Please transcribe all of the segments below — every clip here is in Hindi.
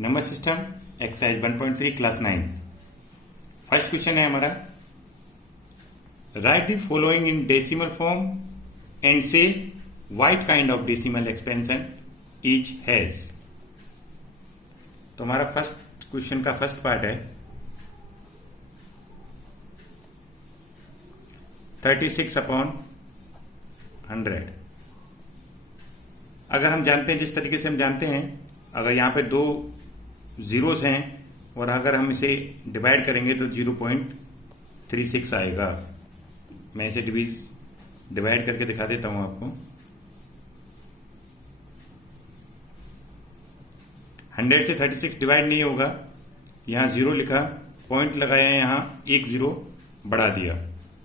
Number system exercise 1.3 class 9। First question है हमारा, write the following in decimal form and say what kind of decimal expansion each has. तो हमारा फर्स्ट क्वेश्चन का फर्स्ट पार्ट है 36/100। अगर हम जानते हैं, जिस तरीके से हम जानते हैं, अगर यहाँ पे दो जीरोस हैं और अगर हम इसे डिवाइड करेंगे तो 0.36 आएगा। मैं इसे डिवाइड करके दिखा देता हूं आपको। 100 से 36 डिवाइड नहीं होगा। यहाँ जीरो लिखा, पॉइंट लगाया, यहाँ एक जीरो बढ़ा दिया।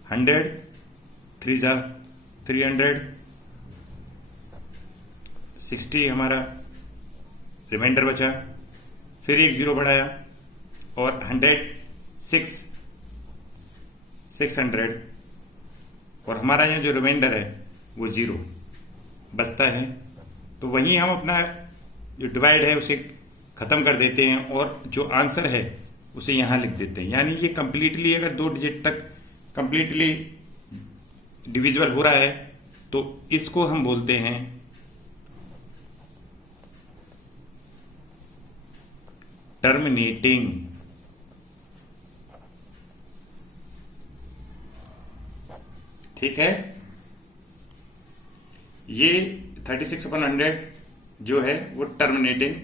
100 3 जा 300, 60 हमारा रिमाइंडर बचा, फिर एक जीरो बढ़ाया और 600 और हमारा यहाँ जो रिमाइंडर है वो जीरो बचता है। तो वहीं हम अपना जो डिवाइड है उसे खत्म कर देते हैं और जो आंसर है उसे यहाँ लिख देते हैं। यानी ये कंप्लीटली, अगर दो डिजिट तक कंप्लीटली डिविजिबल हो रहा है तो इसको हम बोलते हैं टर्मिनेटिंग। ठीक है, ये 36/100 जो है वो टर्मिनेटिंग।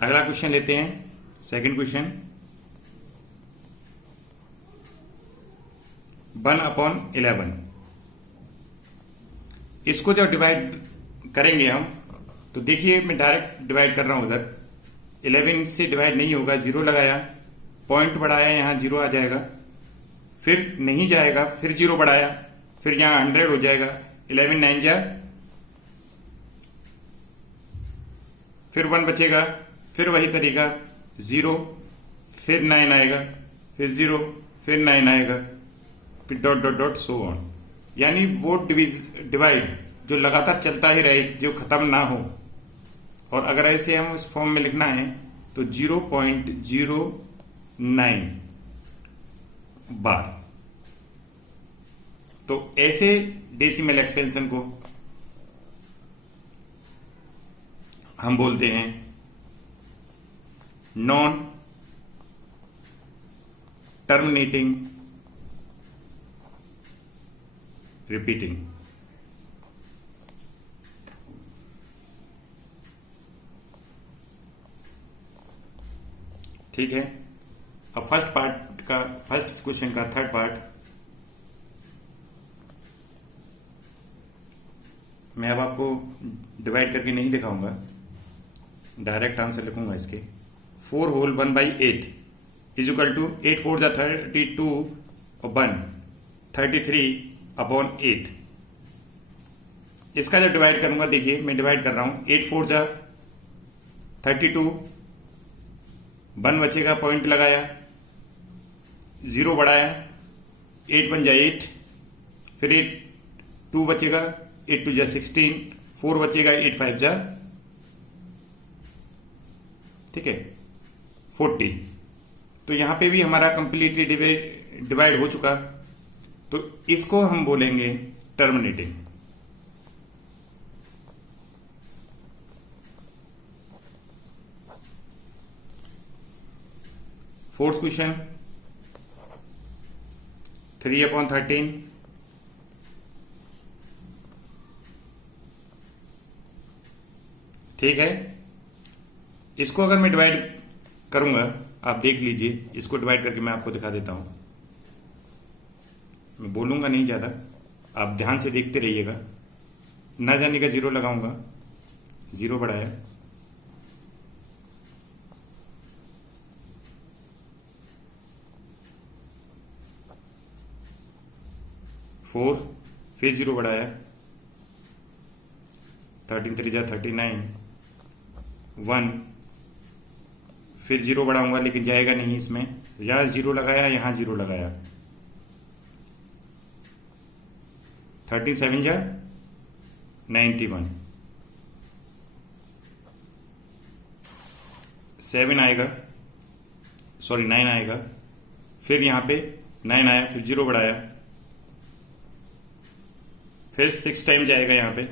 अगला क्वेश्चन लेते हैं, सेकंड क्वेश्चन 1/11। इसको जब डिवाइड करेंगे हम तो देखिए, मैं डायरेक्ट डिवाइड कर रहा हूं। उधर 11 से डिवाइड नहीं होगा, जीरो लगाया, पॉइंट बढ़ाया, यहां जीरो आ जाएगा, फिर नहीं जाएगा, फिर जीरो बढ़ाया, फिर यहां 100 हो जाएगा। 11 9 जा, फिर 1 बचेगा, फिर वही तरीका, जीरो, फिर 9 आएगा, फिर जीरो, फिर 9 आएगा, फिर dot dot dot so on. यानी वो डिवाइड जो लगातार चलता ही रहे, जो खत्म ना हो। और अगर ऐसे हम उस फॉर्म में लिखना है तो 0.09 बार। तो ऐसे डेसिमल एक्सपेंशन को हम बोलते हैं नॉन टर्मिनेटिंग रिपीटिंग। ठीक है, अब फर्स्ट क्वेश्चन का थर्ड पार्ट मैं अब आपको डिवाइड करके नहीं दिखाऊंगा, डायरेक्ट आंसर लिखूंगा इसके। 4 होल 1/8 इज इक्वल टू 8 4 जा 32 और 1 33/8। इसका जब डिवाइड करूंगा, देखिए मैं डिवाइड कर रहा हूं, 8 4 जा 32, 1 बचेगा, पॉइंट लगाया, जीरो बढ़ाया, 8 1 जा 8, फिर 2 बचेगा, 8 2 जा 16, 4 बचेगा, 8 5 जा, ठीक है, 40। तो यहां पे भी हमारा कंप्लीटली डिवाइड हो चुका, तो इसको हम बोलेंगे टर्मिनेटिंग। Fourth question 3/13। ठीक है, इसको अगर मैं डिवाइड करूंगा, आप देख लीजिए, इसको डिवाइड करके मैं आपको दिखा देता हूं। मैं बोलूंगा नहीं ज्यादा, आप ध्यान से देखते रहिएगा। ना जाने का जीरो लगाऊंगा, जीरो बढ़ाया, फोर, फिर जीरो बढ़ाया, 13 3 जा 39, 1, फिर जीरो बढ़ाऊंगा लेकिन जाएगा नहीं इसमें, यहां जीरो लगाया, यहां जीरो लगाया, 13 7 जा 91, 7 आएगा, सॉरी 9 आएगा, फिर यहाँ पे 9 आया, फिर 0 बढ़ाया, फिर 6 टाइम जाएगा यहाँ पे,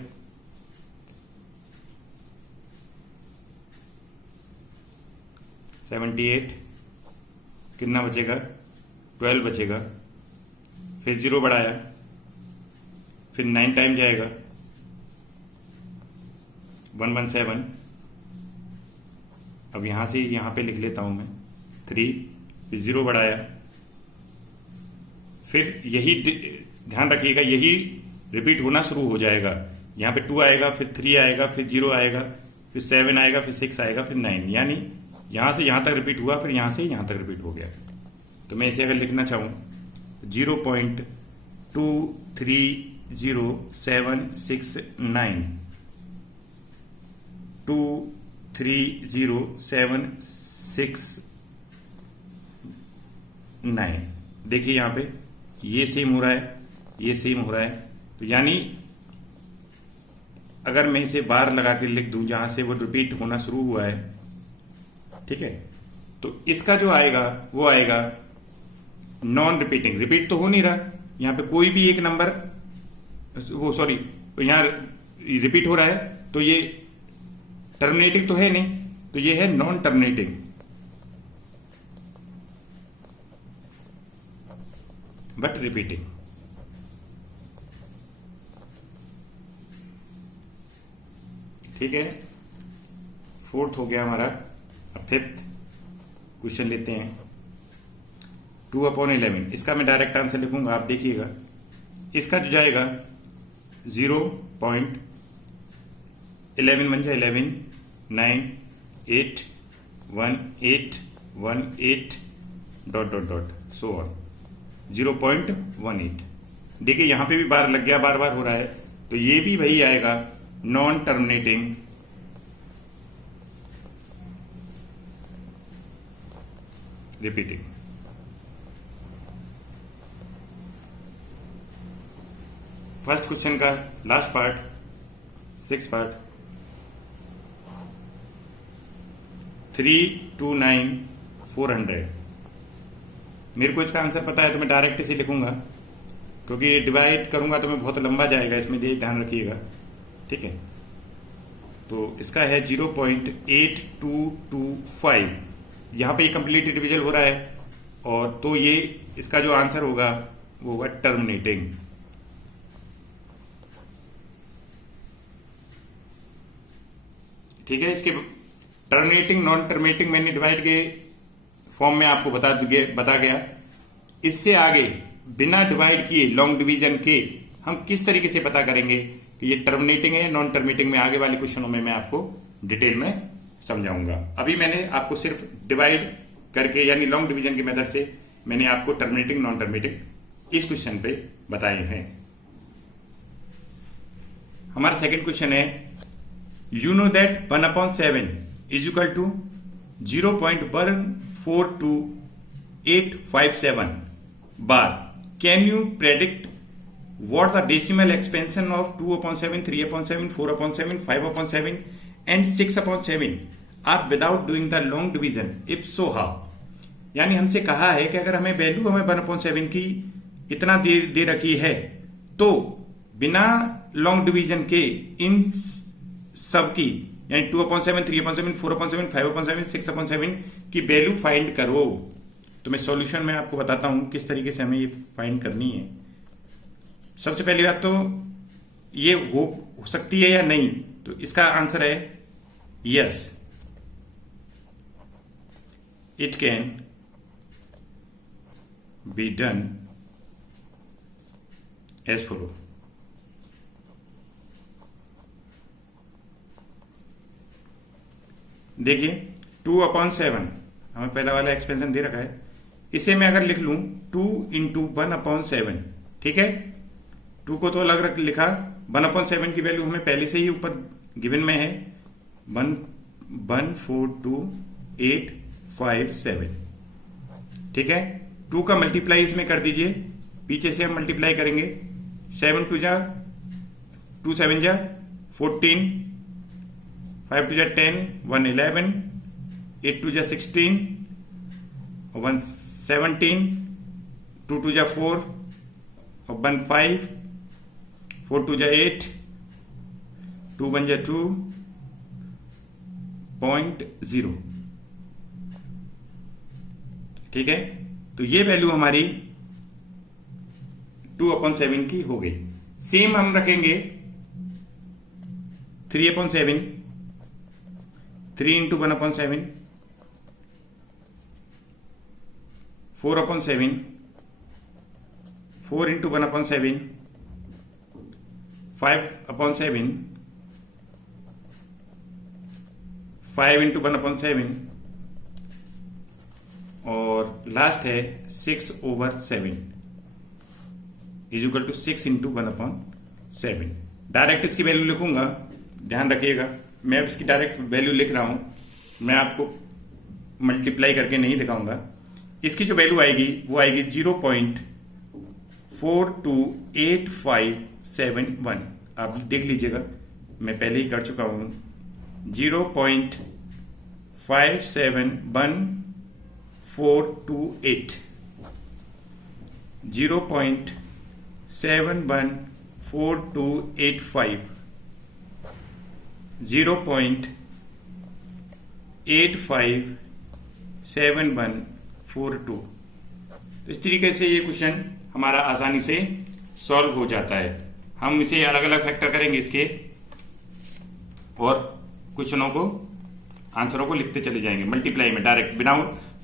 $78, कितना बचेगा, 12 बचेगा, फिर 0 बढ़ाया, फिर 9 टाइम जाएगा, 117। अब यहां से यहां पे लिख लेता हूं मैं 3, फिर 0 बढ़ाया, फिर यही ध्यान रखिएगा, यही रिपीट होना शुरू हो जाएगा। यहाँ पे 2 आएगा, फिर 3 आएगा, फिर 0 आएगा, फिर 7 आएगा, फिर 6 आएगा, फिर 9, यानी यहां से यहां तक रिपीट हुआ, फिर यहां से यहां तक रिपीट हो गया। तो मैं इसे अगर लिखना चाहूं 0.230769 23076 देखिए यहाँ पे ये सेम हो रहा है, ये सेम हो रहा है। तो यानी अगर मैं इसे बार लगा के लिख दूं जहां से वो रिपीट होना शुरू हुआ है, ठीक है, तो इसका जो आएगा वो आएगा नॉन रिपीटिंग। रिपीट तो हो नहीं रहा, यहां पे कोई भी एक नंबर, वो सॉरी यहां रिपीट हो रहा है, तो ये टर्मिनेटिंग तो है नहीं, तो ये है नॉन टर्मिनेटिंग। But repeating. ठीक है, 4th हो गया हमारा। अब 5th क्वेश्चन लेते हैं। 2/11, इसका मैं डायरेक्ट आंसर लिखूंगा, आप देखिएगा। इसका जो जाएगा 0.11 बन जाए 11 9 8 1 8 1 8 dot dot dot so on 0.18। देखिए यहां पे भी बार लग गया, बार बार हो रहा है, तो ये भी वही आएगा non terminating repeating. First question का लास्ट पार्ट, 6th पार्ट। 329,400। मेरे को इसका आंसर पता है तो मैं डायरेक्ट इसे लिखूंगा, क्योंकि डिवाइड करूंगा तो मैं बहुत लंबा जाएगा, इसमें ध्यान रखिएगा। ठीक है, तो इसका है 0.8225। यहां पे कंप्लीट डिविजन हो रहा है, और तो ये इसका जो आंसर होगा वो होगा टर्मिनेटिंग। ठीक है, इसके टर्मिनेटिंग नॉन टर्मिनेटिंग मैंने डिवाइड के फॉर्म में आपको बता गया। इससे आगे बिना डिवाइड किए लॉन्ग डिवीजन के हम किस तरीके से पता करेंगे कि ये टर्मिनेटिंग है नॉन टर्मिनेटिंग में, आगे वाले क्वेश्चनों में मैं आपको डिटेल में समझाऊंगा। अभी मैंने आपको सिर्फ डिवाइड करके यानी लॉन्ग डिवीजन के मेथड से मैंने आपको टर्मिनेटिंग नॉन टर्मिनेटिंग इस क्वेश्चन पे बताए हैं। हमारा सेकंड क्वेश्चन है, you know that 1/7 is equal to 0.142857 bar. Can you predict what the decimal expansion of 2/7, 3/7, 4/7, 5/7 and 6/7 are without doing the long division? If so, how? यानी हमसे कहा है कि अगर हमें वैल्यू 1/7 की इतना दे रखी है, तो बिना लॉन्ग डिवीजन के इन सब की यानी 2/7, 3/7, 4/7, 5/7, 6/7 की वैल्यू फाइंड करो। तो मैं सॉल्यूशन में आपको बताता हूं किस तरीके से हमें ये फाइंड करनी है। सबसे पहली बात तो ये हो सकती है या नहीं, तो इसका आंसर है yes, it can be done as follow. देखिए 2/7 हमें पहला वाला एक्सपेंशन दे रखा है, इसे मैं अगर लिख लूं 2 × 1/7, ठीक है, 2 को तो अलग लिखा, 1/7 की वैल्यू हमें पहले से ही ऊपर गिवन में है 1,142,857। ठीक है, 2 का मल्टीप्लाई इसमें कर दीजिए, पीछे से हम मल्टीप्लाई करेंगे, 7 2 जा 2 7 जा 14, 5 2 जा 10, 1 11, 8 2 जा 16 और 1 17, 2 2 जा 4 और 1 5, 4 2 जा 8, 2 1 जा 2.0। ठीक है, तो ये वैल्यू हमारी 2/7 की हो गई। सेम हम रखेंगे 3/7, 3 इंटू 1/7, 4/7, 4 इंटू 1/7, 5/7, 5 इंटू 1/7 और लास्ट है 6/7 is equal to 6 into 1/7। Direct इसकी वैल्यू लिखूंगा, ध्यान रखिएगा, मैं अब इसकी डायरेक्ट वैल्यू लिख रहा हूं, मैं आपको मल्टीप्लाई करके नहीं दिखाऊंगा। इसकी जो वैल्यू आएगी वो आएगी 0.428571। आप देख लीजिएगा, मैं पहले ही कर चुका हूं। 0.571428, 0.714285, 0.857142। तो इस तरीके से ये क्वेश्चन हमारा आसानी से सॉल्व हो जाता है। हम इसे अलग अलग फैक्टर करेंगे इसके और क्वेश्चनों को, आंसरों को लिखते चले जाएंगे मल्टीप्लाई में, direct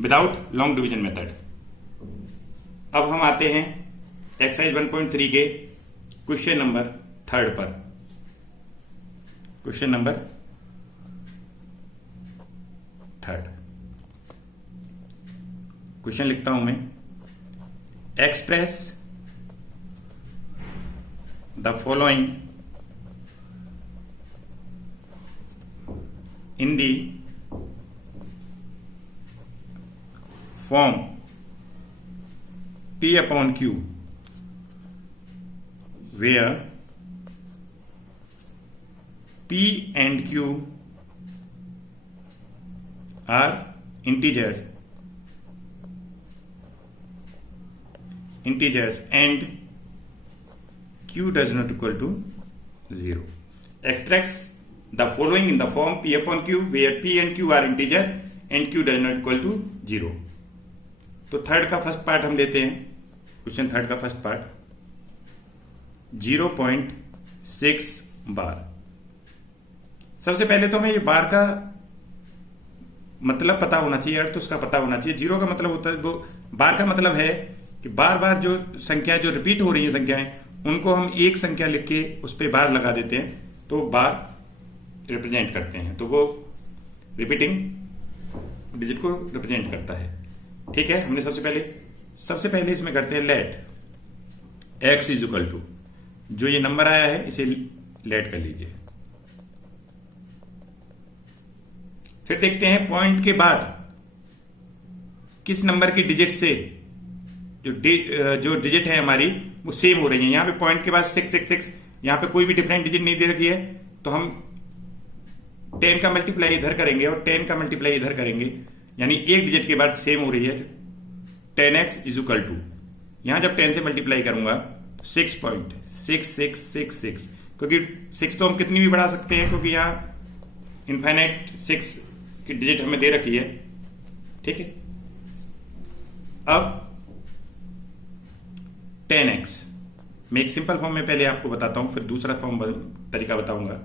without long division method. अब हम आते हैं एक्सरसाइज 1.3 के क्वेश्चन नंबर 3 पर। क्वेश्चन नंबर 3 क्वेश्चन लिखता हूं मैं। Express the following in the form P upon Q, where P and Q are integers and Q does not equal to 0. Express the following in the form P upon Q, where P and Q are integer and Q does not equal to 0. तो थर्ड का फर्स्ट पार्ट हम लेते हैं। क्वेश्चन थर्ड का फर्स्ट पार्ट 0.6 बार। सबसे पहले तो हमें ये बार का मतलब पता होना चाहिए, अर्थ उसका पता होना चाहिए। जीरो का मतलब होता है, वो बार का मतलब है कि बार बार जो संख्या जो रिपीट हो रही है संख्याएं, उनको हम एक संख्या लिख के उस पर बार लगा देते हैं तो बार रिप्रेजेंट करते हैं, तो वो रिपीटिंग डिजिट को रिप्रेजेंट करता है। ठीक है, हमने सबसे पहले इसमें करते हैं let x is equal to, जो ये नंबर आया है इसे लेट कर लीजिए। फिर देखते हैं पॉइंट के बाद किस नंबर की डिजिट से जो डिजिट है हमारी वो सेम हो रही है। यहां पे पॉइंट के बाद 666, यहां पे कोई भी डिफरेंट डिजिट नहीं दे रखी है, तो हम 10 का मल्टीप्लाई इधर करेंगे और 10 का मल्टीप्लाई इधर करेंगे, यानी एक डिजिट के बाद सेम हो रही है। 10x इज इक्वल टू, यहां जब 10 से मल्टीप्लाई करूंगा 6.6666, क्योंकि 6 तो हम कितनी भी बढ़ा सकते हैं, क्योंकि यहां इनफाइनाइट 6 की डिजिट हमें दे रखी है। ठीक है, अब 10x मैं एक सिंपल फॉर्म में पहले आपको बताता हूं, फिर दूसरा फॉर्म तरीका बताऊंगा।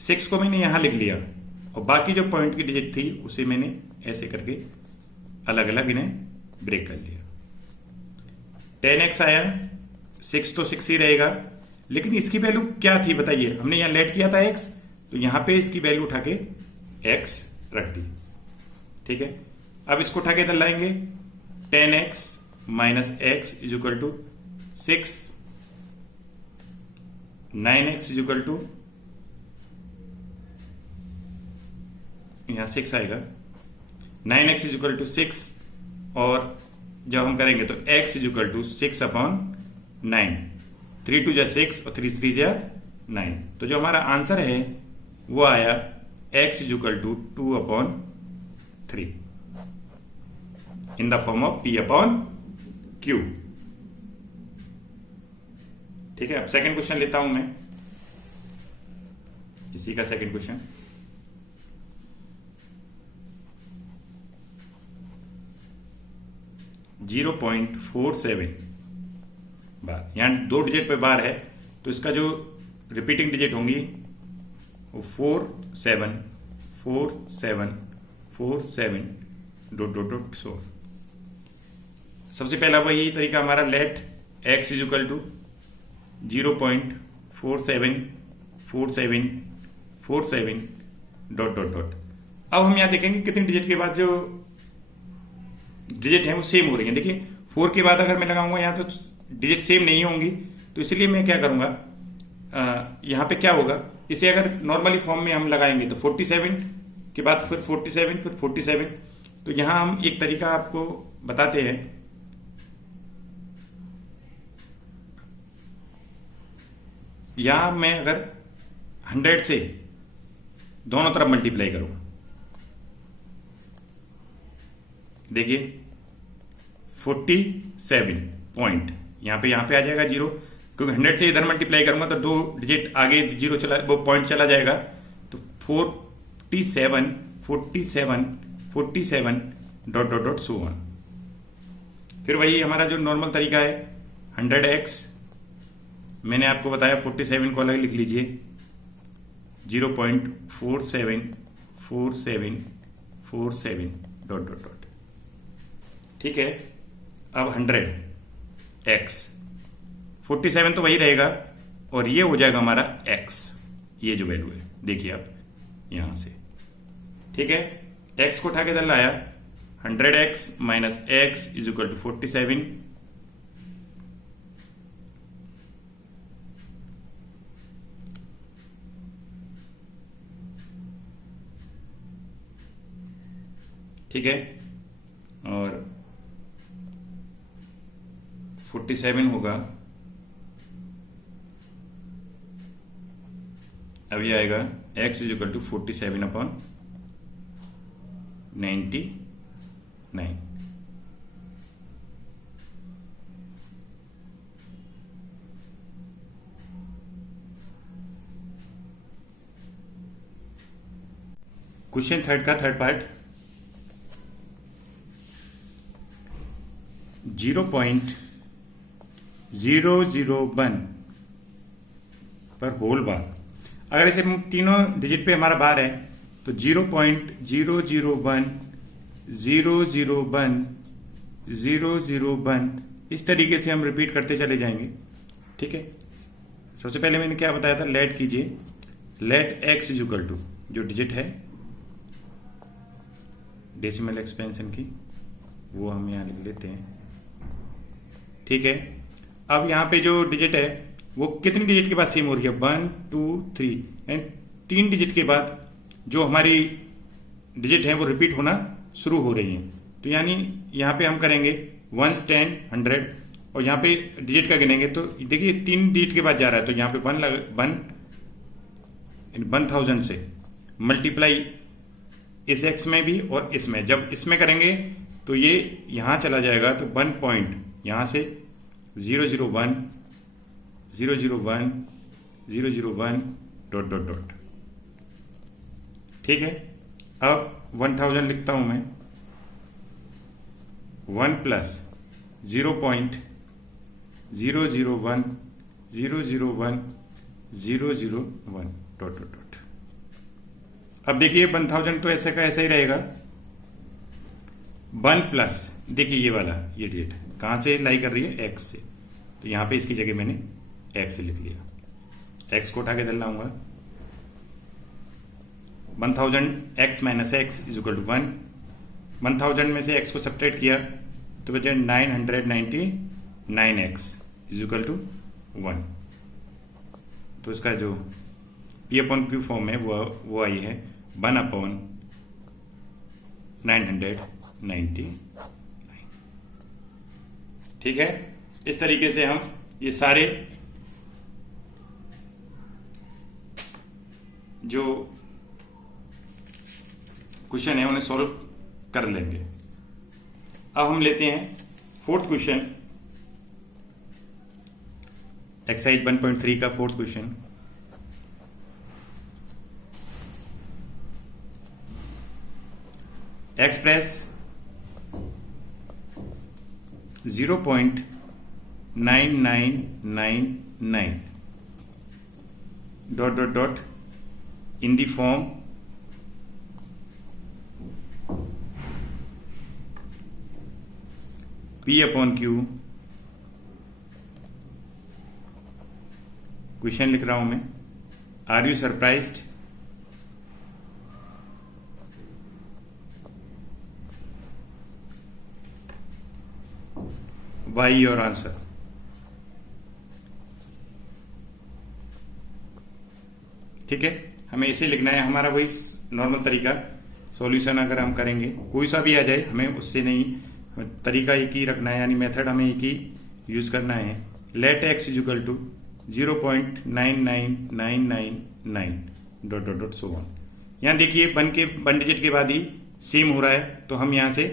6 को मैंने यहां लिख लिया और बाकी जो पॉइंट की डिजिट थी उसे मैंने ऐसे करके अलग अलग इन्हें ब्रेक कर लिया। 10x आया, 6 तो 6 ही रहेगा, लेकिन इसकी वैल्यू क्या थी बताइए। हमने यहां लेट किया था x, तो यहां पे इसकी वैल्यू उठा के x रख दी। ठीक है, अब इसको उठा के इधर लाएंगे। 10x minus x is equal to 6, 9x is equal to, यहां 6 आएगा, 9x इज इक्वल टू 6, और जब हम करेंगे तो x इज इक्वल टू 6/9, 3 2 जा 6 और 3 3 जा 9। तो जो हमारा आंसर है वो आया x is equal to 2/6। 3 in the form of P upon Q। ठीक है, अब सेकंड क्वेश्चन लेता हूं मैं, इसी का सेकंड क्वेश्चन। जीरो 0.47 बार, यहां 2 डिजिट पे बार है, तो इसका जो रिपीटिंग डिजिट होंगी वो 4 7 4 7 4 7 डॉट डॉट डॉट सो। सबसे पहला वही तरीका हमारा, let x is equal to 0.474747 dot dot dot. अब हम यहां देखेंगे कितने डिजिट के बाद जो डिजिट है वो सेम हो रही है। देखिए 4 के बाद अगर मैं लगाऊंगा यहां तो डिजिट सेम नहीं होंगी, तो इसलिए मैं क्या करूंगा, यहां पे क्या होगा, इसे अगर नॉर्मली फॉर्म में हम लगाएंगे तो 47 के बाद फिर 47 फिर 47। तो यहां हम एक तरीका आपको बताते हैं, यहां मैं अगर 100 से दोनों तरफ मल्टीप्लाई करूं, देखिए 47 पॉइंट यहां पे आ जाएगा 0, क्योंकि 100 से इधर मल्टीप्लाई करूंगा तो 2 डिजिट आगे 0 चला, वो पॉइंट चला जाएगा, तो 47 47 47 dot dot dot so on. फिर वही हमारा जो नॉर्मल तरीका है 100x, मैंने आपको बताया 47 को अलग लिख लीजिए, 0.474747 डॉट डॉट डॉट। ठीक है, अब 100x 47 तो वही रहेगा, और ये हो जाएगा हमारा x, ये जो वैल्यू है देखिए आप यहां से। ठीक है, x को उठा के इधर लाया, 100x minus x is equal to 47। ठीक है, और 47 होगा, अब ये आएगा x is equal to 47 upon 99। Question third का थर्ड पार्ट, 0.001 पर होल बार। अगर इसे तीनों डिजिट पे हमारा बार है तो 0.001 001 001 इस तरीके से हम रिपीट करते चले जाएंगे। ठीक है, सबसे पहले मैंने क्या बताया था, लेट कीजिए, let x is equal to जो डिजिट है डेसिमल एक्सपेंशन की वो हम यहां लिख लेते हैं। ठीक है, अब यहां पे जो डिजिट है वो कितनी डिजिट के बाद सेम हो रही है, 1 2 3 एंड 3 डिजिट के बाद जो हमारी डिजिट है वो रिपीट होना शुरू हो रही है। तो यानी यहां पे हम करेंगे 1 10 100 और यहां पे डिजिट का गिनेंगे, तो देखिए 3 डिजिट के बाद जा रहा है, तो यहां पे 1000 से मल्टीप्लाई इस x में भी और इसमें, जब इसमें करेंगे तो ये यहां चला जाएगा, तो 1 पॉइंट यहां से 001 001 001 डॉट डॉट डॉट। ठीक है, अब 1000 लिखता हूं मैं, 1 प्लस 0.001 001 001 डॉट डॉट डॉट। अब देखिए 1000 तो ऐसे का ऐसा ही रहेगा, 1 प्लस देखिए ये वाला ये डिजिट कहां से लाई कर रही है, x से, तो यहां पे इसकी जगह मैंने x लिख लिया, x को उठा के इधर लाऊंगा, 1000 x minus x is equal to 1, 1000 में से x को सब्ट्रैक्ट किया तो बचे 999x इज इक्वल टू 1। तो इसका जो p अपॉन क्यू फॉर्म है वो आई है 1 अपॉन 999। ठीक है, इस तरीके से हम ये सारे जो क्वेश्चन है उन्हें सॉल्व कर लेंगे। अब हम लेते हैं फोर्थ क्वेश्चन, एक्सरसाइज 1.3 का fourth question. Express 0.9999 dot in the form P upon Q। क्वेश्चन लिख रहा हूं मैं। Are you surprised? By your answer. ठीक है, हमें इसे लिखना है, हमारा वही नॉर्मल तरीका। सॉल्यूशन अगर हम करेंगे कोई सा भी आ जाए, हमें उससे नहीं, तरीका एक ही रखना है, यानी मेथड हमें एक ही यूज करना है। Let x is equal to 0.99999 dot dot dot so on. यहां देखिए वन डिजिट के बाद ही सेम हो रहा है, तो हम यहां से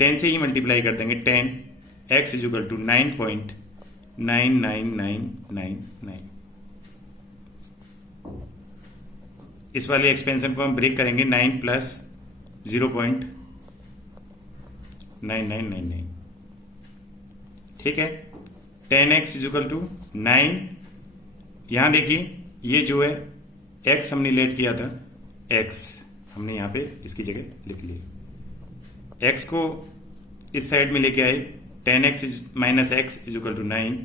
10 से ही मल्टीप्लाई कर देंगे। 10 एक्स इज इक्वल टू 9.99999। इस वाले एक्सपेंशन को हम ब्रेक करेंगे। 9 प्लस 0.9999। ठीक है, 10x इज इक्वल टू 9। यहां देखिए ये जो है x हमने लेट किया था, x हमने यहां पे इसकी जगह लिख लिया। x को इस साइड में लेके आए। 10x minus x is equal to 9।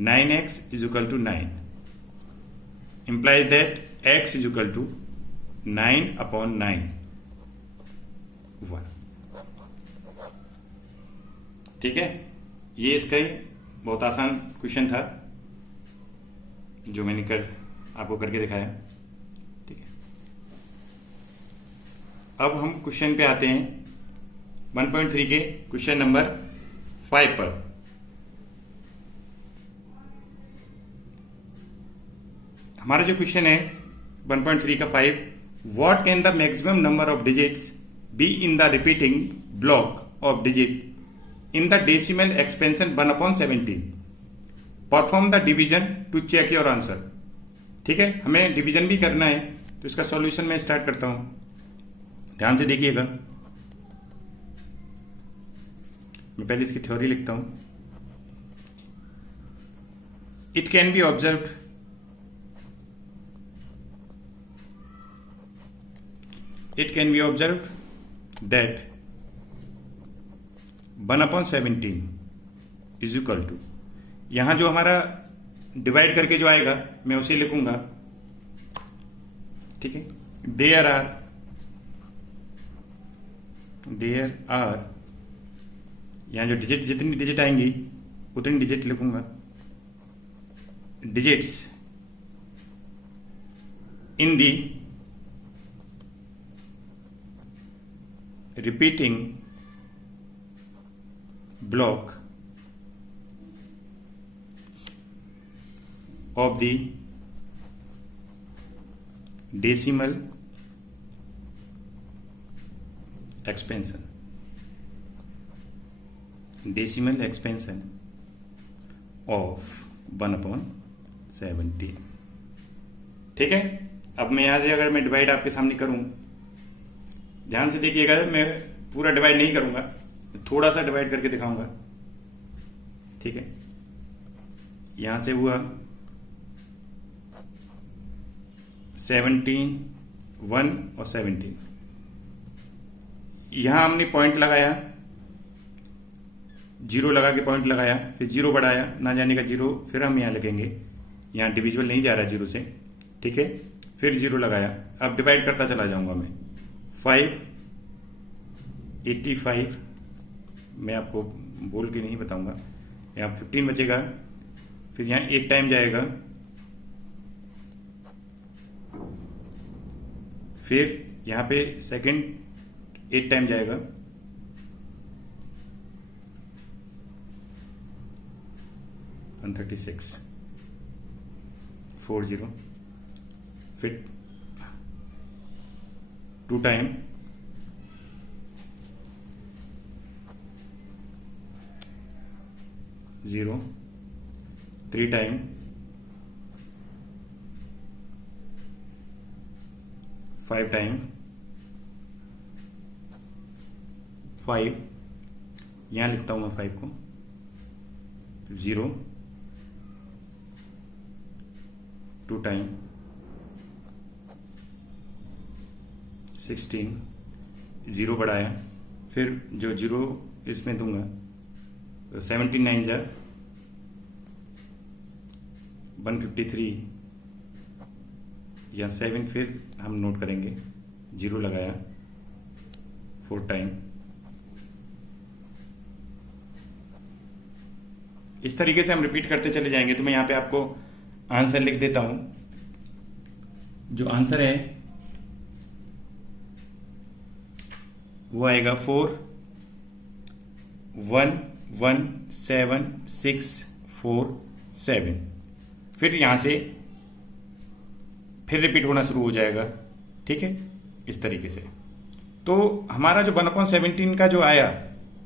9x is equal to 9 implies that x is equal to 9 upon 9 1। ठीक है, ये इसका ही बहुत आसान क्वेश्चन था जो मैंने आपको करके दिखाया। ठीक है, अब हम क्वेश्चन पे आते हैं 1.3 के क्वेश्चन नंबर 5 पर। हमारा जो क्वेश्चन है 1.3 का 5, what can the maximum number of digits be in the repeating block of digit in the decimal expansion 1/17। Perform the division to check your answer. ठीक है, हमें डिवीजन भी करना है, तो इसका सॉल्यूशन मैं स्टार्ट करता हूं, ध्यान से देखिएगा। मैं पहले इसकी थ्योरी लिखता हूं। It can be observed that 1/17 is equal to, यहां जो हमारा डिवाइड करके जो आएगा मैं उसे लिखूंगा। ठीक है, देयर आर यहां जो डिजिट, जितनी डिजिट आएंगी उतनी डिजिट लिखूंगा। Digits in the repeating block of the decimal expansion of 1/17। ठीक है, अब मैं यहां से अगर मैं डिवाइड आपके सामने करूं, ध्यान से देखिएगा, मैं पूरा डिवाइड नहीं करूंगा, थोड़ा सा डिवाइड करके दिखाऊंगा। ठीक है, यहां से हुआ 17, 1 और 17। यहां हमने पॉइंट लगाया, 0 लगा के पॉइंट लगाया, फिर 0 बढ़ाया, ना जाने का 0, फिर हम यहां लगेंगे। यहां डिविजिबल नहीं जा रहा 0 से। ठीक है, फिर 0 लगाया। अब डिवाइड करता चला जाऊंगा मैं। 585 मैं आपको बोल के नहीं बताऊंगा। यहाँ 15 बचेगा, फिर यहाँ 8 टाइम जाएगा, फिर यहाँ पे सेकंड 8 टाइम जाएगा, वन 36 40, फिर 2 टाइम 0, 3 टाइम 5 टाइम 5, यहां लिखता हूं मैं 5 को, 0, 2 टाइम 16, 0 बढ़ाया, फिर जो 0 इसमें दूंगा तो 17 9 जा 153 या 7, फिर हम नोट करेंगे, 0 लगाया 4 टाइम। इस तरीके से हम रिपीट करते चले जाएंगे। तो मैं यहां पे आपको आंसर लिख देता हूं। जो आंसर है वो आएगा 4 1 1 7 6 4 7। फिर यहां से फिर रिपीट होना शुरू हो जाएगा, ठीक है, इस तरीके से। तो हमारा जो 1/17 का जो आया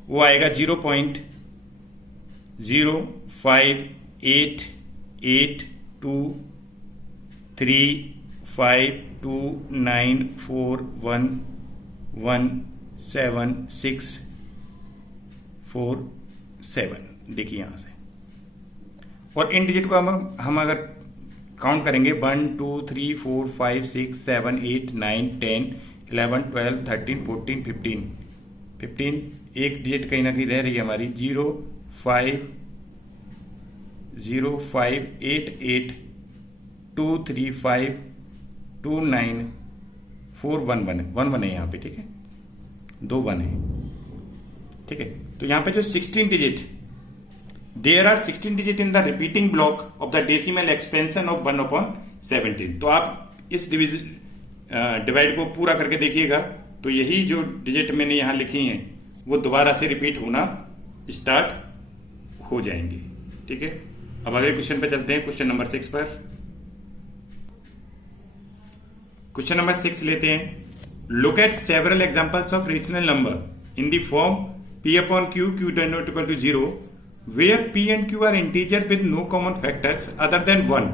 वो आएगा 0.588235294117647। देखिए यहां से, और इन डिजिट को हम अगर काउंट करेंगे 1 2 3 4 5 6 7 8 9 10 11 12 13 14 15, एक डिजिट कहीं ना कहीं रह रही है हमारी, 0 5 0 5 8 8 2 3 5 2 9 4 1 1 है यहाँ पे, ठीक है, 2 1 है, ठीक है। तो यहाँ पे जो 16 digit, there are 16 digit in the repeating block of the decimal expansion of 1/17। तो आप इस डिवाइड को पूरा करके देखिएगा, तो यही जो डिजिट मैंने यहां लिखी हैं वो दोबारा से रिपीट होना स्टार्ट हो जाएंगे, ठीक है। अब अगले क्वेश्चन पे चलते हैं, क्वेश्चन नंबर 6 पर। क्वेश्चन नंबर 6 लेते हैं। Look at several examples of rational number in the form p upon q, q not equal to 0, where p and q are integer with no common factors other than 1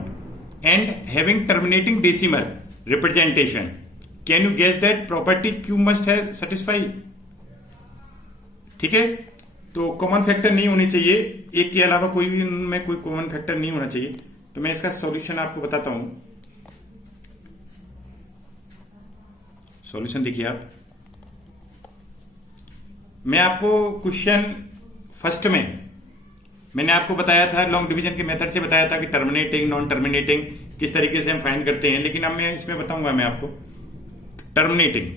and having terminating decimal representation. Can you guess that property q must have satisfy? ठीक है, तो कॉमन फैक्टर नहीं होनी चाहिए, एक के अलावा कोई भी उनमें कोई कॉमन फैक्टर नहीं होना चाहिए। तो मैं इसका सॉल्यूशन आपको बताता हूं। सॉल्यूशन देखिए आप, मैं आपको क्वेश्चन फर्स्ट में मैंने आपको बताया था, लॉन्ग डिवीजन के मेथड से बताया था कि टर्मिनेटिंग नॉन टर्मिनेटिंग किस तरीके से हम फाइंड करते हैं, लेकिन अब मैं इसमें बताऊंगा मैं आपको terminating.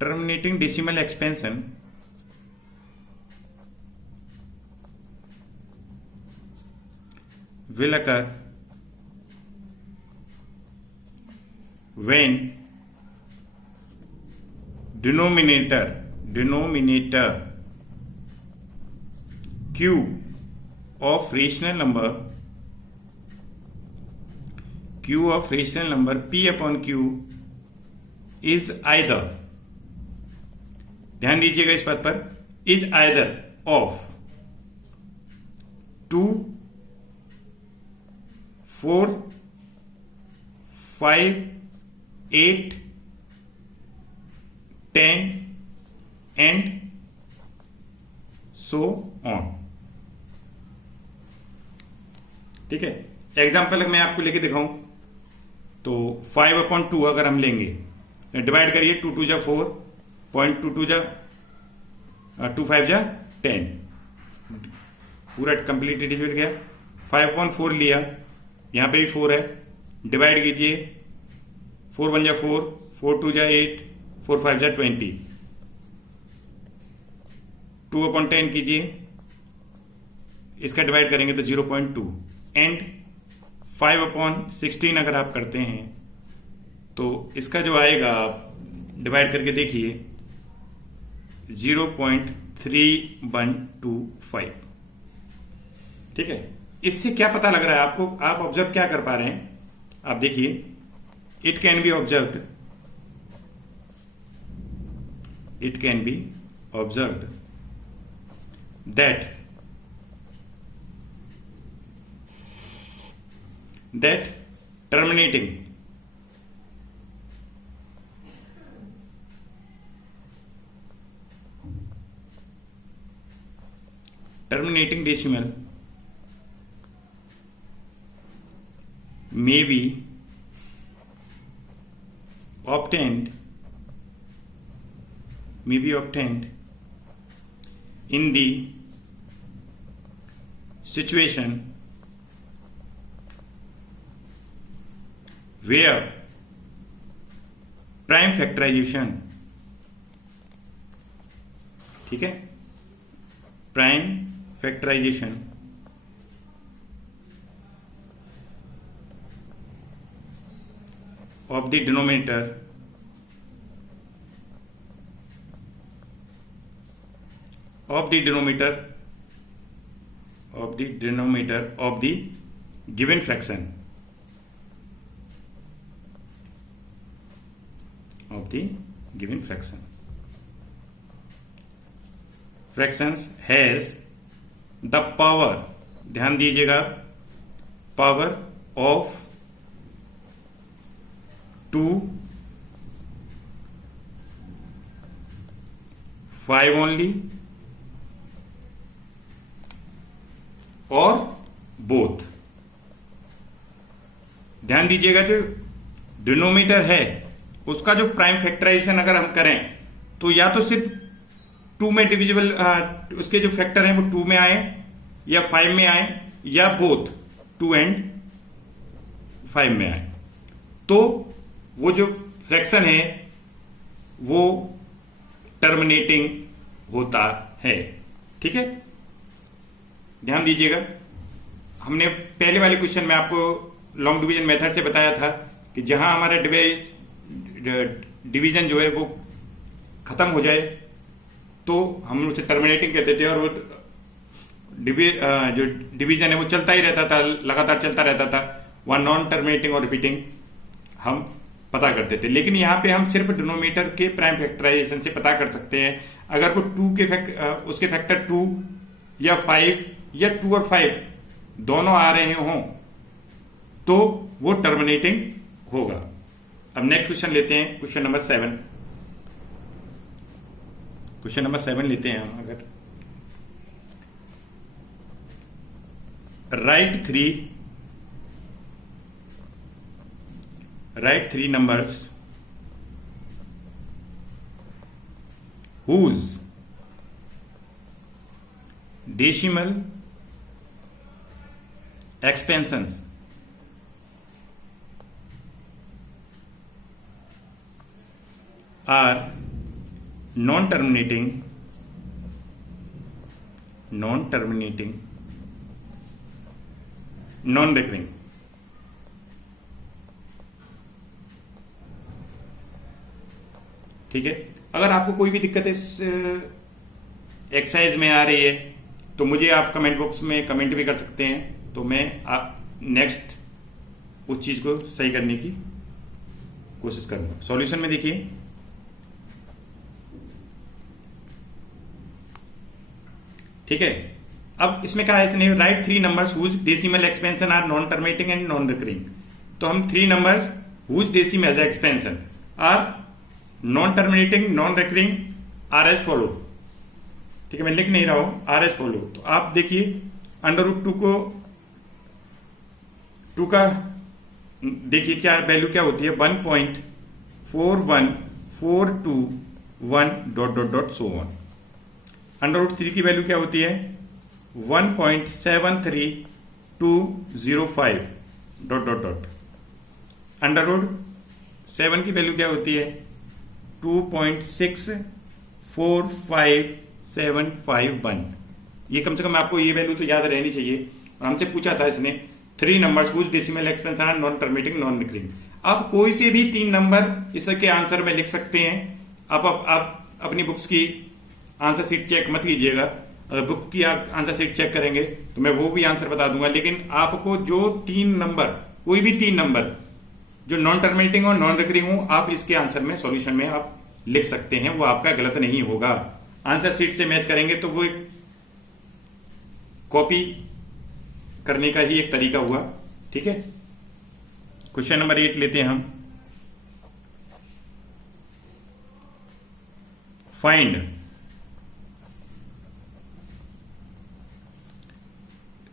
Terminating decimal expansion will occur when denominator q of rational number p upon q is either, ध्यान दीजिएगा इस बात पर, is either of 2 4 5 8 10 and so on, ठीक है। एग्जाम्पल मैं आपको लेके दिखाऊं तो 5/2 अगर हम लेंगे, डिवाइड करिए, 2 2 जा 4, 0.22 जा 2 5 जा 10, पूरा कंप्लीट डिविजन गया। 5/4 लिया, यहां पे भी 4 है, डिवाइड कीजिए, 4 1 जा 4, 4 2 जा 8, 4 5 जा 20, 2/10 कीजिए, इसका डिवाइड करेंगे तो 0.2 एंड 5/16 अगर आप करते हैं तो इसका जो आएगा आप डिवाइड करके देखिए 0.3125, ठीक है। इससे क्या पता लग रहा है आपको, आप ऑब्जर्व क्या कर पा रहे हैं, आप देखिए, it can be observed it can be observed that terminating decimal may be obtained in the situation where prime factorization, ठीक है, prime factorization of the denominator of the given fraction fractions has the power, ध्यान दीजिएगा, power of 2, 5 only और बोथ। ध्यान दीजिएगा, जो डिनोमिनेटर है उसका जो प्राइम फैक्टराइजेशन अगर हम करें तो या तो सिर्फ 2 में डिविजिबल, उसके जो फैक्टर हैं वो 2 में आए या 5 में आए, या बोथ 2 एंड 5 में आए, तो वो जो फ्रैक्शन है वो टर्मिनेटिंग होता है। ठीक है, ध्यान दीजिएगा, हमने पहले वाले क्वेश्चन में आपको लॉन्ग डिवीजन मेथड से बताया था कि जहां हमारा डिवीजन जो है वो खत्म हो जाए तो हम उसे टर्मिनेटिंग कहते थे, और वो जो डिवीजन है वो चलता ही रहता था, लगातार चलता रहता था, वहां नॉन टर्मिनेटिंग और रिपीटिंग हम पता करते थे। लेकिन यहाँ पे हम सिर्फ डिनोमिनेटर के प्राइम फैक्टराइजेशन से पता कर सकते हैं। अगर वो 2 के उसके फैक्टर 2 या 5 या 2 और 5 दोनों आ रहे हों तो वो टर्मिनेटिंग होगा। अब नेक्स्ट क्वेश्चन लेते हैं, क्वेश्चन नंबर 7। क्वेश्चन नंबर 7 लेते हैं हम। अगर right three numbers whose decimal expansions are non-terminating, non-recurring। ठीक है, अगर आपको कोई भी दिक्कत इस एक्सरसाइज में आ रही है तो मुझे आप कमेंट बॉक्स में कमेंट भी कर सकते हैं, तो मैं नेक्स्ट उस चीज को सही करने की कोशिश करूंगा। सॉल्यूशन में देखिए, ठीक है, अब इसमें क्या है, इसने right 3 numbers whose decimal expansion are non terminating and non recurring। तो हम 3 numbers whose decimal expansion are non terminating non recurring R S follow. ठीक है, मैं लिख नहीं रहा हूं, आर एस फॉलो। तो आप देखिए, √2 को 2 का देखिए क्या वैल्यू क्या होती है, 1.41421 ... √3 की वैल्यू क्या होती है, 1.73205 ... √7 की वैल्यू क्या होती है, 2.645751। ये कम से कम आपको ये वैल्यू तो याद रहनी चाहिए। और हमसे पूछा था इसने 3 numbers whose decimal expansion are non terminating non recurring। अब कोई से भी 3 नंबर इसके आंसर में लिख सकते हैं। आप अपनी बुक्स की आंसर शीट चेक मत कीजिएगा, अगर बुक की आप आंसर शीट चेक करेंगे तो मैं वो भी आंसर बता दूंगा। लेकिन आपको जो 3 नंबर, कोई भी 3 नंबर जो नॉन टर्मिनेटिंग और नॉन रिकरिंग हो, आप इसके आंसर में, सॉल्यूशन में आप लिख सकते हैं, वो आपका गलत नहीं होगा। आंसर शीट से मैच करेंगे तो वो एक कॉपी करने का ही एक तरीका हुआ। ठीक है, क्वेश्चन नंबर 8 लेते हैं हम। Find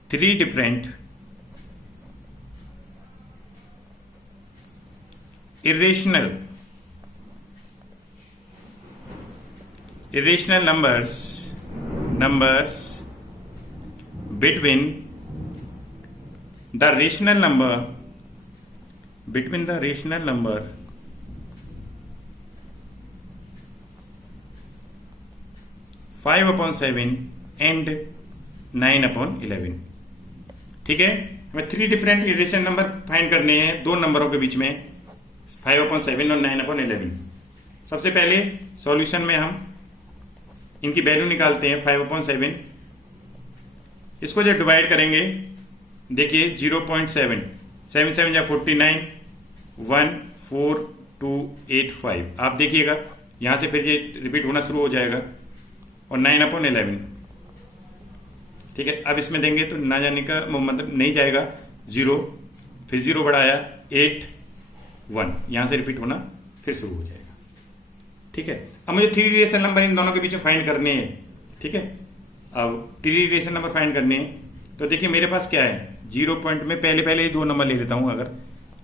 three different irrational numbers between the rational number 5/7 and 9/11। ठीक है, हमें three different irrational number find करने हैं दो नंबरों के बीच में, 5/7 और 9/11। सबसे पहले सॉल्यूशन में हम इनकी वैल्यू निकालते हैं। 5/7 इसको जब डिवाइड करेंगे, देखिए 0.7, 7 7 या 49, 1 4 2 8 5। आप देखिएगा यहां से फिर ये रिपीट होना शुरू हो जाएगा। और 9/11, ठीक है। अब इसमें देंगे तो ना जाने का मतलब नहीं जाएगा, 0 फिर 0 बढ़ाया 8 1, यहां से रिपीट होना फिर शुरू हो जाएगा। ठीक है, अब मुझे थ्री रिलेशन नंबर इन दोनों के बीच में फाइंड करने हैं। ठीक है, अब थ्री रिलेशन नंबर फाइंड करने हैं तो देखिए मेरे पास क्या है, 0 पॉइंट में पहले ही दो नंबर ले लेता हूं, अगर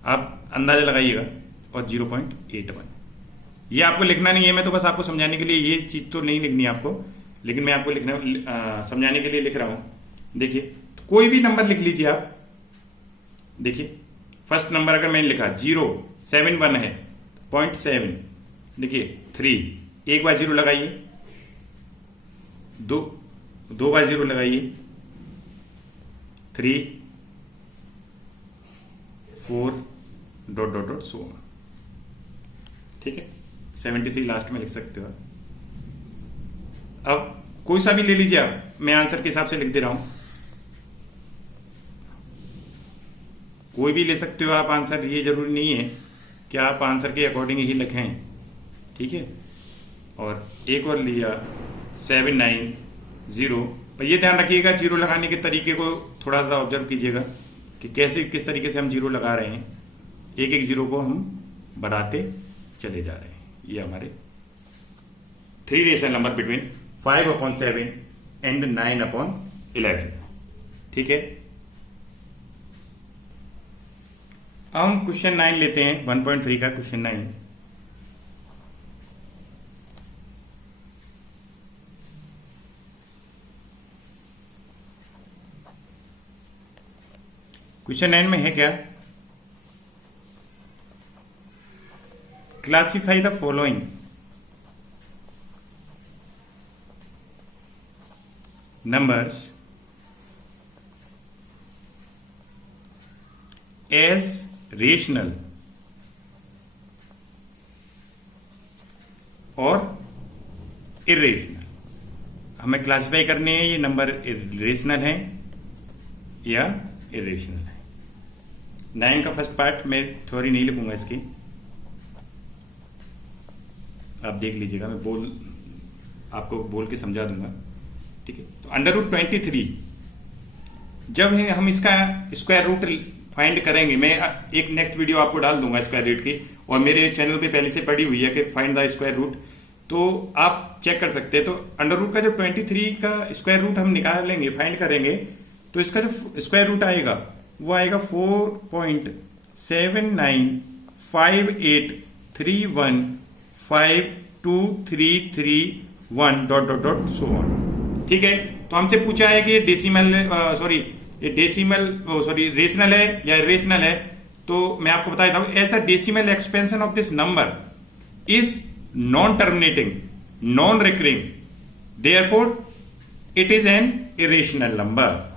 आप अंदाजा लगाइएगा। और 0.81 ये आपको लिखना नहीं है, मैं तो बस आपको समझाने के लिए, ये चीज तो नहीं लिखनी है आपको, लेकिन मैं आपको समझाने के लिए लिख रहा हूं। देखिए तो कोई भी नंबर लिख लीजिए आप। देखिए फर्स्ट नंबर अगर मैंने लिखा 0 7 1 है, 0.7, देखिए 3, एक बार 0 लगाइए, दो बार 0 लगाइए, 3 4 ... सो ऑन। ठीक है, 73 लास्ट में लिख सकते हो। अब कोई सा भी ले लीजिए आप, मैं आंसर के हिसाब से लिख दे रहा हूं, कोई भी ले सकते हो आप आंसर, ये जरूरी नहीं है कि आप आंसर के अकॉर्डिंग ही लिखें। ठीक है, और एक और लिया 7 9 0, पर ये ध्यान रखिएगा 0 लगाने के तरीके को थोड़ा सा ऑब्जर्व कीजिएगा कि कैसे किस तरीके से हम 0 लगा रहे हैं। एक एक 0 को हम बढ़ाते चले जा रहे हैं। ये हमारे three rational number between 5/7 and 9/11। ठीक है, अब हम क्वेश्चन 9 लेते हैं, 1.3 का क्वेश्चन 9। क्वेश्चन 9 में है क्या, classify the following numbers as rational और irrational। हमें क्लासिफाई करने हैं ये नंबर रेशनल है या इरेशनल है। 9 का फर्स्ट पार्ट मैं थ्योरी नहीं लिखूंगा इसकी, आप देख लीजिएगा, मैं आपको बोल के समझा दूंगा। ठीक है, तो √23 जब हम इसका स्क्वायर रूट फाइंड करेंगे, मैं एक नेक्स्ट वीडियो आपको डाल दूंगा स्क्वायर रूट की, और मेरे चैनल पे पहले से पड़ी हुई है कि फाइंड द स्क्वायर रूट, तो आप चेक कर सकते हैं। तो अंडर रूट का जो 23 का स्क्वायर रूट हम निकालेंगे, फाइंड करेंगे, तो इसका जो स्क्वायर रूट आएगा वो आएगा 4.795831523331 ... सो ऑन। ठीक है, तो हमसे पूछा है कि रेशनल है या इरेशनल है, तो मैं आपको बता देता हूं, as the decimal expansion of this number is non terminating, non recurring, therefore it is an irrational number.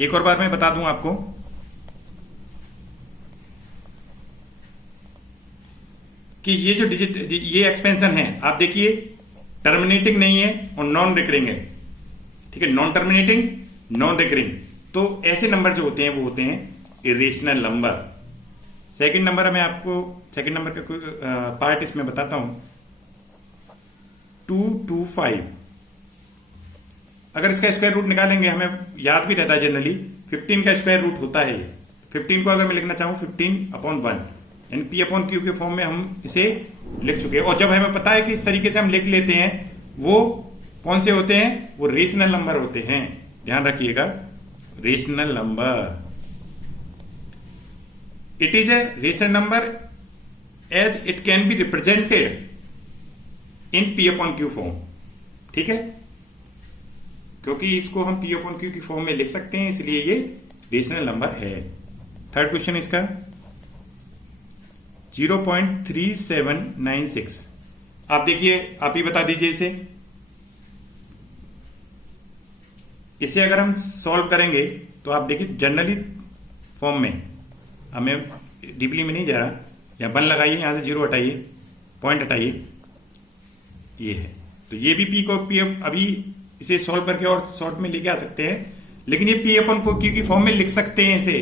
एक और बार मैं बता दूं आपको कि ये जो ये एक्सपेंशन है, आप देखिए टर्मिनेटिंग नहीं है और नॉन रिकरिंग है। ठीक है, नॉन टर्मिनेटिंग, नॉन रिकरिंग, तो ऐसे नंबर जो होते हैं वो होते हैं इरेशनल नंबर। सेकंड नंबर मैं आपको सेकंड नंबर का पार्ट इसमें बताता हूं। 225, अगर इसका स्क्वायर रूट निकालेंगे, हमें याद भी रहता है जनरली 15 का स्क्वायर रूट होता है। 15 को अगर मैं लिखना चाहूं 15/1 यानी P/Q के फॉर्म में हम इसे लिख चुके हैं। और जब हमें पता है कि इस तरीके से हम लिख लेते हैं, वो कौन से होते हैं? वो रेशनल नंबर होते हैं। ध्यान रखिएगा, rational number. It is a rational number as it can be represented in P/Q form. ठीक है, क्योंकि इसको हम P/Q की फॉर्म में लिख सकते हैं, इसलिए ये रेशनल नंबर है। थर्ड क्वेश्चन इसका 0.3796। आप देखिए, आप ही बता दीजिए इसे अगर हम सॉल्व करेंगे तो आप देखिए जनरली फॉर्म में, हमें डीपली में नहीं जा रहा, या 1 लगाइए, यहां से 0 हटाइए, पॉइंट हटाइए, ये है। तो ये भी P को P अभी इसे सॉल्व करके और शॉर्ट में लेके आ सकते हैं, लेकिन ये P/Q की फॉर्म में लिख सकते हैं इसे।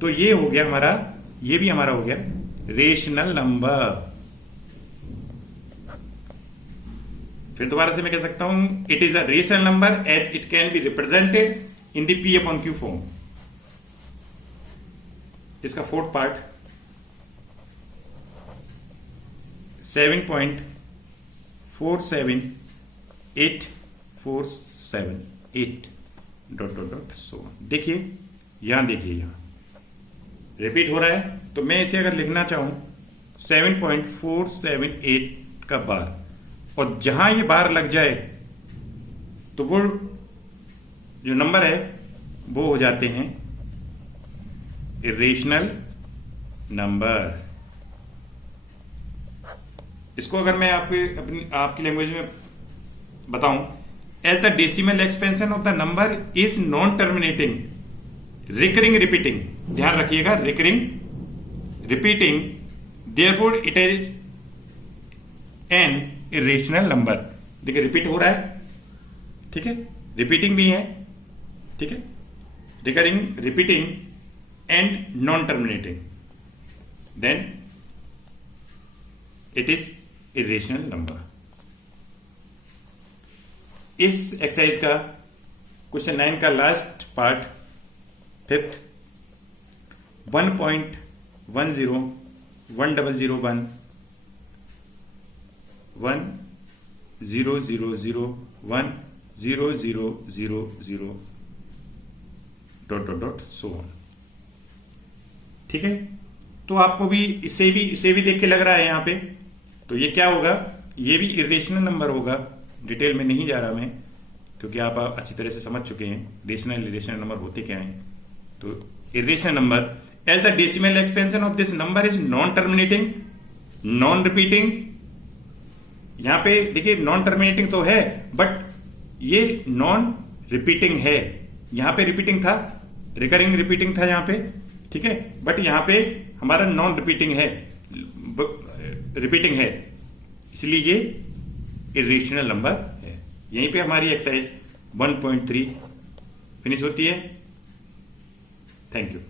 तो ये हो गया हमारा, ये भी हमारा हो गया रेशनल नंबर। फिर दोबारा से मैं कह सकता हूं, it is a rational number as it can be represented in the P/Q form. इसका फोर्थ पार्ट 7.478478 ... सो देखिए, यहां देखिए, यहां रिपीट हो रहा है। तो मैं इसे अगर लिखना चाहूं 7.478 का बार, और जहां ये बार लग जाए तो वो जो नंबर है वो हो जाते हैं इरेशनल नंबर। इसको अगर मैं आपकी लैंग्वेज में बताऊं, as the decimal expansion of the number is non terminating, recurring, repeating. ध्यान रखिएगा, recurring, repeating, therefore it is an irrational number. देखिए रिपीट हो रहा है, ठीक है, रिपीटिंग भी है, ठीक है, recurring, repeating and non terminating, then it is irrational number. इस एक्सरसाइज का क्वेश्चन 9 का last part 5th 1.101001 10001000 ... so on. ठीक है, तो आपको भी इसे भी देख के लग रहा है यहां पे, तो ये क्या होगा? ये भी इरेशनल नंबर होगा। डिटेल में नहीं जा रहा मैं, क्योंकि आप अच्छी तरह से समझ चुके हैं रेशनल इरेशनल नंबर होते क्या हैं। तो irrational number as the decimal expansion of this number is non terminating, non repeating. यहां पे देखिए नॉन टर्मिनेटिंग तो है, बट ये नॉन रिपीटिंग है। यहां पे रिपीटिंग था, रिकरिंग रिपीटिंग था यहां पे, ठीक है, बट यहां पे हमारा नॉन रिपीटिंग है, रिपीटिंग है, इसलिए ये इरेशनल नंबर है। यहीं पे हमारी एक्सरसाइज 1.3 फिनिश होती है। Thank you.